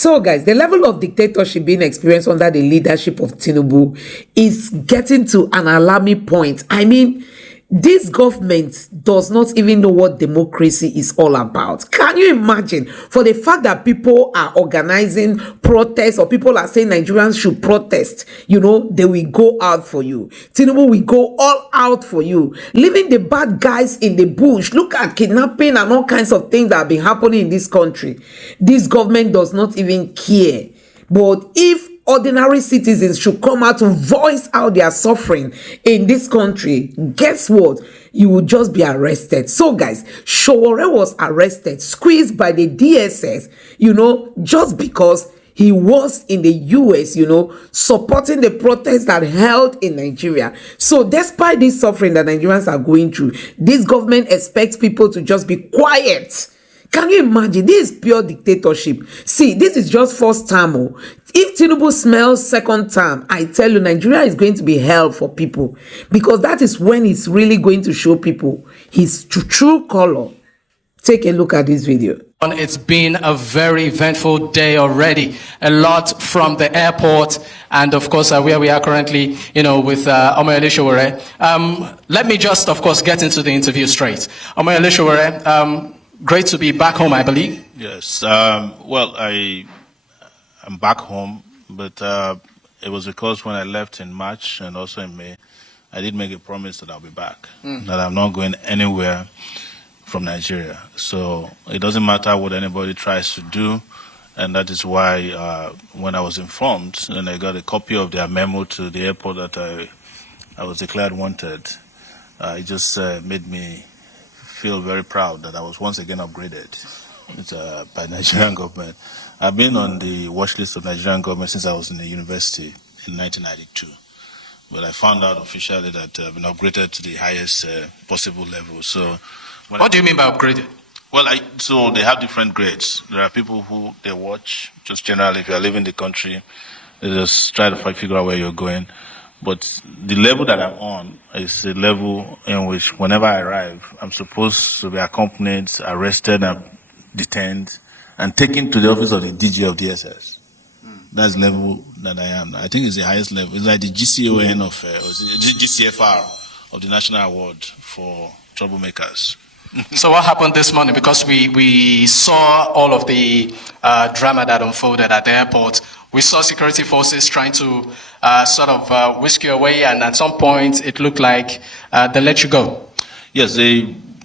So, guys, the level of dictatorship being experienced under the leadership of Tinubu is getting to an alarming point. I mean, this government does not even know what democracy is all about. Can you imagine? For the fact that people are organizing protests, or people are saying Nigerians should protest, you know, they will go out for you. Tinubu will go all out for you, leaving the bad guys in the bush. Look at kidnapping and all kinds of things that have been happening in this country. This government does not even care. But if ordinary citizens should come out to voice out their suffering in this country, guess what? You will just be arrested. So, guys, Sowore was arrested, squeezed by the DSS, you know, just because he was in the US, you know, supporting the protests that held in Nigeria. So despite this suffering that Nigerians are going through, this government expects people to just be quiet. Can you imagine? This is pure dictatorship. See, this is just first term. If Tinubu smells second term, I tell you, Nigeria is going to be hell for people, because that is when he's really going to show people his true color. Take a look at this video. It's been a very eventful day already. A lot from the airport, and of course where we are currently, you know, with Omoyele Sowore. Let me just, of course, get into the interview straight. Omoyele Sowore, great to be back home, I believe. Yes. Well, I'm back home, but it was because when I left in March and also in May, I did make a promise that I'll be back, that I'm not going anywhere from Nigeria. So it doesn't matter what anybody tries to do, and that is why when I was informed and I got a copy of their memo to the airport that I was declared wanted, it just made me feel very proud that I was once again upgraded by Nigerian government. I've been on the watch list of Nigerian government since I was in the university in 1992. But I found out officially that I've been upgraded to the highest possible level. So, what do you mean by upgraded? Well, so they have different grades. There are people who they watch, just generally, if you are leaving the country, they just try to figure out where you're going. But the level that I'm on is the level in which whenever I arrive, I'm supposed to be accompanied, arrested, and detained, and taken to the office of the DG of DSS. That's the level that I am. I think it's the highest level. It's like the GCON of, GCFR of the National Award for Troublemakers. So what happened this morning? Because we saw all of the drama that unfolded at the airport. We saw security forces trying to sort of whisk you away, and at some point it looked like they let you go. Yes,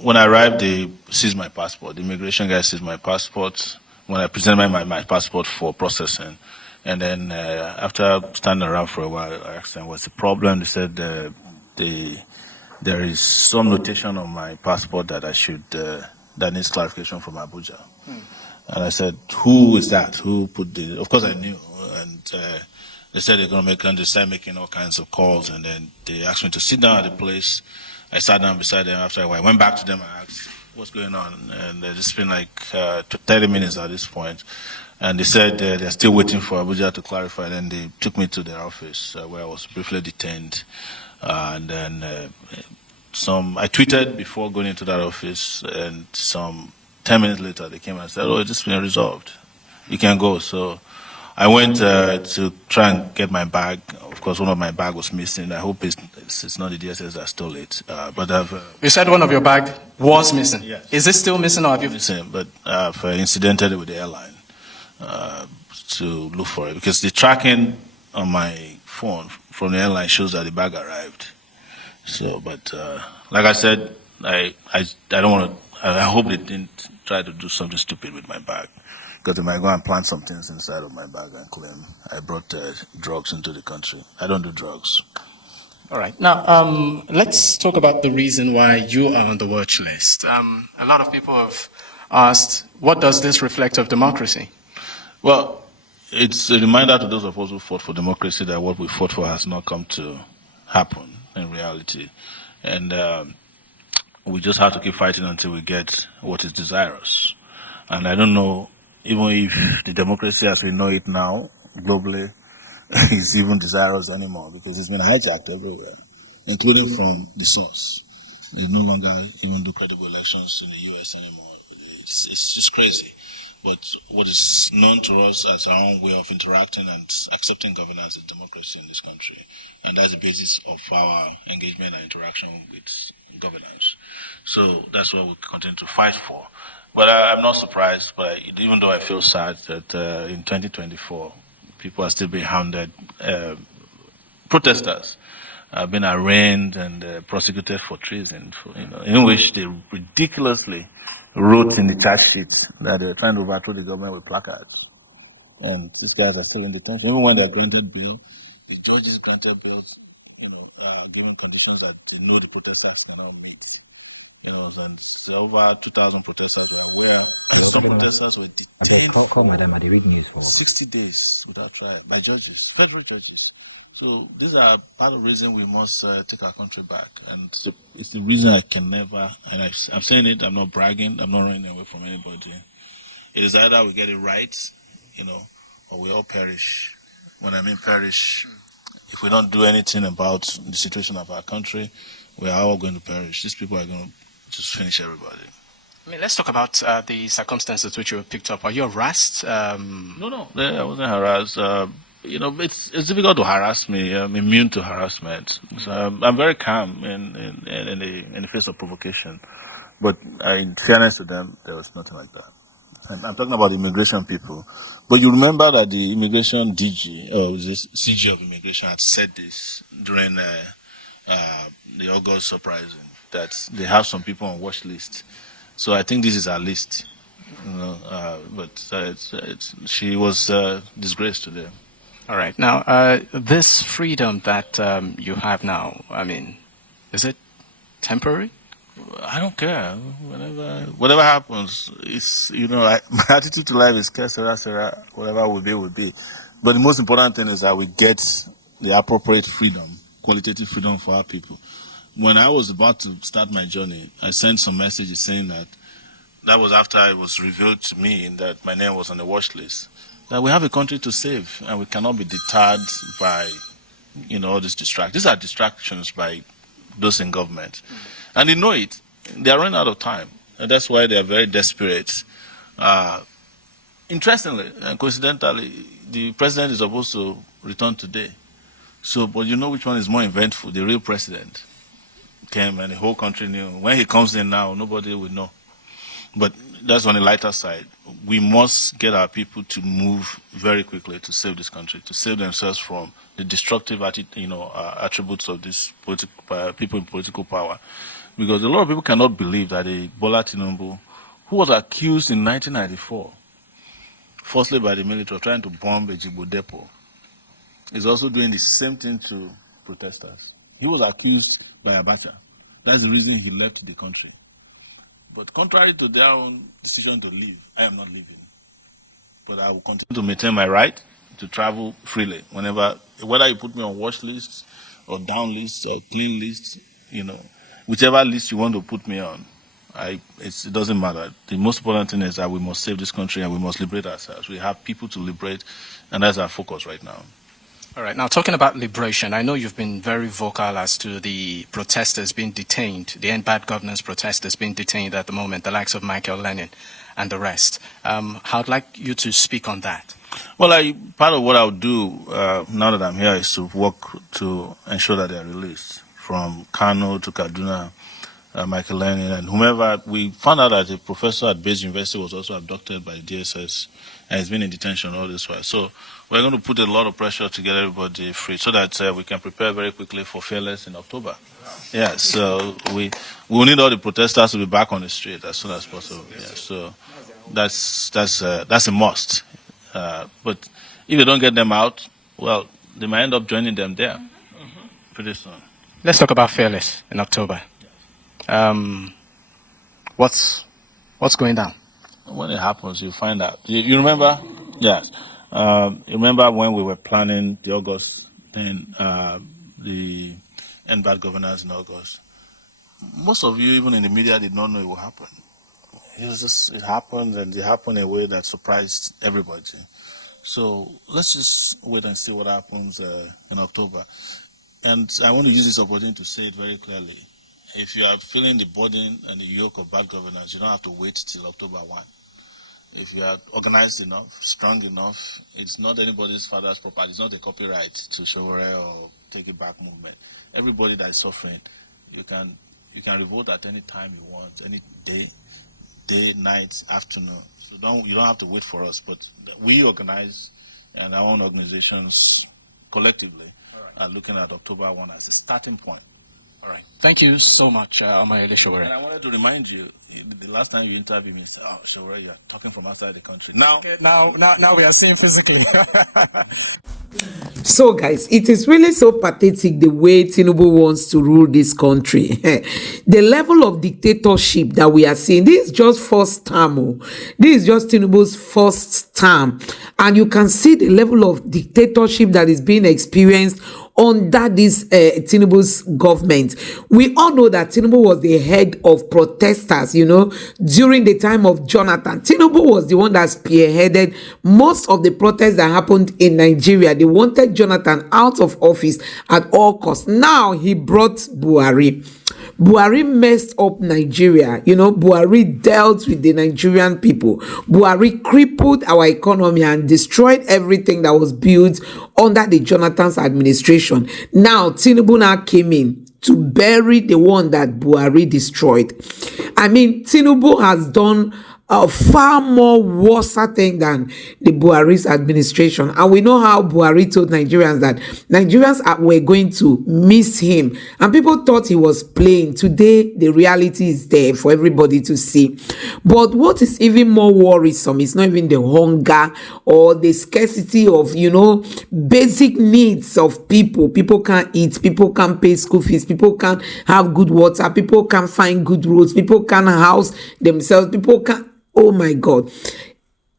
when I arrived, they seized my passport. The immigration guy seized my passport when I presented my passport for processing. And then after standing around for a while, I asked them, what's the problem? They said there is some notation on my passport that that needs clarification from Abuja. And I said, who is that? Who put the... Of course I knew. And they said they're going to start making all kinds of calls. And then they asked me to sit down at the place. I sat down beside them. After a while, I went back to them and asked, what's going on? And it's been like 30 minutes at this point. And they said they're still waiting for Abuja to clarify. Then they took me to their office where I was briefly detained. And then I tweeted before going into that office, and some 10 minutes later they came and said, oh, it's been resolved. You can go. So I went to try and get my bag. Of course, one of my bag was missing. I hope it's not the DSS that stole it. But you said one of your bag was missing. Yes. Is it still missing, or have you? Missing, but I've incidented with the airline to look for it, because the tracking on my phone from the airline shows that the bag arrived. So, but like I said, I don't want to. I hope they didn't try to do something stupid with my bag, because they might go and plant some things inside of my bag and claim I brought drugs into the country. I don't do drugs. All right. Now, let's talk about the reason why you are on the watch list. A lot of people have asked, what does this reflect of democracy? Well, it's a reminder to those of us who fought for democracy that what we fought for has not come to happen in reality. And we just have to keep fighting until we get what is desirous. And I don't know, even if the democracy as we know it now, globally, is even desirous anymore, because it's been hijacked everywhere, including from the source. They no longer even do credible elections in the US anymore. It's just crazy. but what is known to us as our own way of interacting and accepting governance is democracy in this country. And that's the basis of our engagement and interaction with governance. So that's what we continue to fight for. But I'm not surprised, even though I feel sad that in 2024, people are still being hounded. Protesters have been arraigned and prosecuted for treason, in which they ridiculously wrote in the charge sheet that they were trying to overthrow the government with placards. And these guys are still in detention. Even when they're granted bail, the judges granted bail, given conditions that they know the protesters cannot meet. And over 2,000 protesters where some protesters were detained for 60 days without trial by judges, federal judges. So these are part of the reason we must take our country back. And it's the reason I can never, and I'm saying it, I'm not bragging, I'm not running away from anybody. It is either we get it right, or we all perish. When I mean perish, if we don't do anything about the situation of our country, we are all going to perish. These people are going to just finish everybody. I mean, let's talk about the circumstances which you were picked up. Are you harassed? No, I wasn't harassed. It's difficult to harass me. I'm immune to harassment. So I'm very calm in the face of provocation. But in fairness to them, there was nothing like that. I'm talking about immigration people. But you remember that the immigration DG, or this CG of immigration, had said this during the August uprising, that they have some people on watch list. So I think this is our list. She was disgraced today. All right. Now, this freedom that you have now, I mean, is it temporary? I don't care. Whatever happens, it's my attitude to life is Sarah, whatever will be. But the most important thing is that we get the appropriate freedom, qualitative freedom for our people. When I was about to start my journey, I sent some messages saying that was after it was revealed to me that my name was on the watch list. That we have a country to save, and we cannot be deterred by, all these distractions. These are distractions by those in government. And they know it. They are running out of time. And that's why they are very desperate. Interestingly and coincidentally, the president is supposed to return today. But you know which one is more eventful? The real president came and the whole country knew. When he comes in now, nobody will know. But that's on the lighter side. We must get our people to move very quickly to save this country, to save themselves from the destructive attributes of these people in political power. Because a lot of people cannot believe that Bola Tinubu, who was accused in 1994, firstly by the military, of trying to bomb a Jibo depot, is also doing the same thing to protesters. He was accused by Abacha. That's the reason he left the country. But contrary to their own decision to leave, I am not leaving. But I will continue to maintain my right to travel freely whether you put me on watch list or down list or clean list, whichever list you want to put me on, it doesn't matter. The most important thing is that we must save this country and we must liberate ourselves. We have people to liberate, and that's our focus right now. All right. Now, talking about liberation, I know you've been very vocal as to the protesters being detained, the End Bad Governance protesters being detained at the moment, the likes of Michael Lenin and the rest. I'd like you to speak on that. Well, part of what I'll do now that I'm here is to work to ensure that they're released. From Kano to Kaduna, Michael Lenin, and whomever. We found out that a professor at Beijing University was also abducted by the DSS and he's been in detention all this while. So we're going to put a lot of pressure to get everybody free so that we can prepare very quickly for Fearless in October. Yeah, so we will need all the protesters to be back on the street as soon as possible. Yeah, so that's a must. But if you don't get them out, well, they might end up joining them there pretty soon. Let's talk about Fearless in October. What's going down? When it happens, you find out. You remember? Yes. You remember when we were planning the August thing, the End Bad Governance in August? Most of you, even in the media, did not know it would happen. It happened, and it happened in a way that surprised everybody. So let's just wait and see what happens in October. And I want to use this opportunity to say it very clearly. If you are feeling the burden and the yoke of bad governance, you don't have to wait till October 1. if you are organized enough, strong enough, it's not anybody's father's property. It's not a copyright to Sowore or Take It Back movement. Everybody that is suffering, you can revolt at any time you want, any day, night, afternoon. So you don't have to wait for us. But we organize, and our own organizations collectively are looking at October 1 as a starting point. All right. Thank you so much, Omoyele Sowore. And I wanted to remind you, the last time you interviewed me, said, Sowore, you're talking from outside the country. Now We are seeing physically. So guys, it is really so pathetic the way Tinubu wants to rule this country. The level of dictatorship that we are seeing, this is just first term. This is just Tinubu's first term. And you can see the level of dictatorship that is being experienced under this Tinubu's government. We all know that Tinubu was the head of protesters, during the time of Jonathan. Tinubu was the one that spearheaded most of the protests that happened in Nigeria. They wanted Jonathan out of office at all costs. Now he brought Buhari. Buhari messed up Nigeria. Buhari dealt with the Nigerian people. Buhari crippled our economy and destroyed everything that was built under the Jonathan's administration. Now, Tinubu now came in to bury the one that Buhari destroyed. I mean, Tinubu has done a far more worse thing than the Buhari's administration. And we know how Buhari told Nigerians that Nigerians were going to miss him. And people thought he was playing. Today, the reality is there for everybody to see. But what is even more worrisome is not even the hunger or the scarcity of, basic needs of people. People can't eat. People can't pay school fees. People can't have good water. People can't find good roads. People can't house themselves. People can't. Oh my God.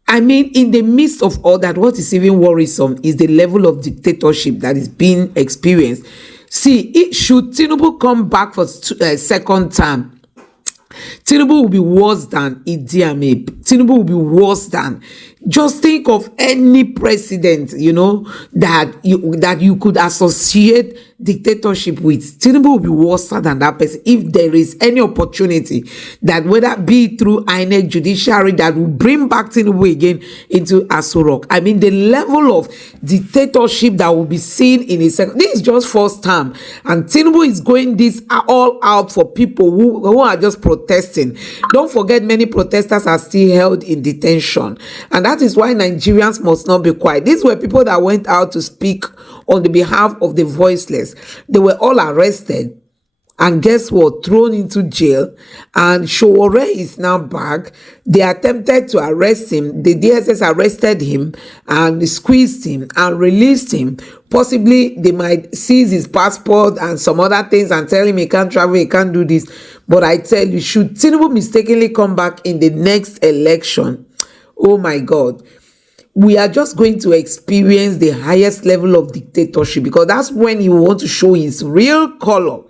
I mean, in the midst of all that, what is even worrisome is the level of dictatorship that is being experienced. See, should Tinubu come back for second term, Tinubu will be worse than Idi Amin. Tinubu will be worse than. Just think of any president, that you could associate dictatorship with. Tinubu will be worse than that person if there is any opportunity that, whether be through INEC judiciary, that will bring back Tinubu again into Aso Rock. I mean, the level of dictatorship that will be seen in a second. This is just first term, and Tinubu is going this all out for people who are just protesting. Don't forget, many protesters are still held in detention, and that is why Nigerians must not be quiet. These were people that went out to speak on the behalf of the voiceless. They were all arrested, and guess what? Thrown into jail. And Sowore is now back. They attempted to arrest him. The DSS arrested him and squeezed him and released him. Possibly they might seize his passport and some other things and tell him he can't travel, he can't do this. But I tell you, should Tinubu mistakenly come back in the next election, oh my God, we are just going to experience the highest level of dictatorship, because that's when he will want to show his real color.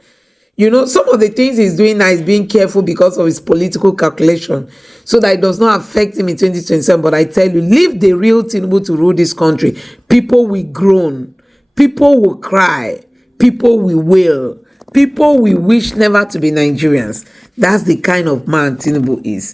Some of the things he's doing now is being careful because of his political calculation, so that it does not affect him in 2027. But I tell you, leave the real Tinubu to rule this country. People will groan. People will cry. People will wail. People will wish never to be Nigerians. That's the kind of man Tinubu is.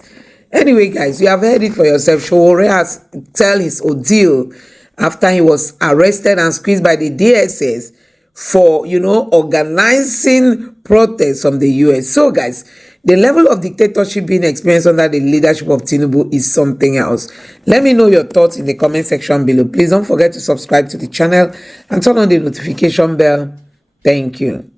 Anyway, guys, you have heard it for yourself. Sowore has tell his ordeal after he was arrested and squeezed by the DSS for, organizing protests from the US. So, guys, the level of dictatorship being experienced under the leadership of Tinubu is something else. Let me know your thoughts in the comment section below. Please don't forget to subscribe to the channel and turn on the notification bell. Thank you.